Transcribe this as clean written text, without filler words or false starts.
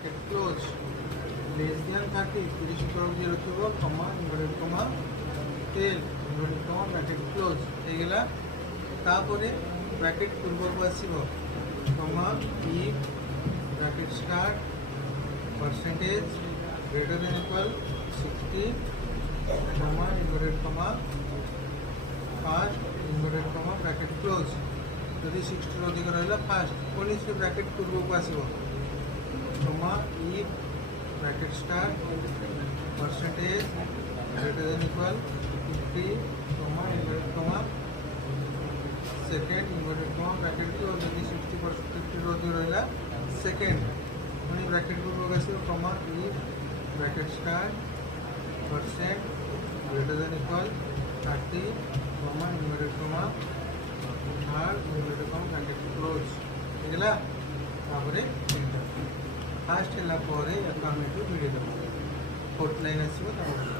bracket close less than 30 30 উপর দিয়ে রখিব comma inverted comma 12 inverted comma bracket close ହେଇଗଲା তারপরে ব্র্যাকেট পূର୍ବକୁ ଆସିବ comma if bracket start percentage greater than equal 60 comma inverted comma first inverted comma bracket close যদি 60 ର ଅଧିକ ରହିଲା first ପୁଣି ସେ bracket ପୂର୍ବକୁ ଆସିବ comma if bracket start percentage greater than equal 50 comma inverted comma second inverted comma bracket close যদি 60% ର ଅଧିକ ରହିଲା second पुणी ब्रैकेट पूर्वक आसो कमा if bracket start percent greater than equal 30 कमा इनवर्टेड कमा थर्ड इनवर्टेड कमा ब्रैकेट क्लोज ହେଇଗଲା ତାପରେ ଏଣ୍ଟର ଫାଷ୍ଟ ହେଲା ପରେ ୟାକୁ ଆମେ ଏଠୁ ଭିଡ଼ିଓ ଦେବୁ 4th ଲାଇନ୍ ଆସିବ ତାପରେ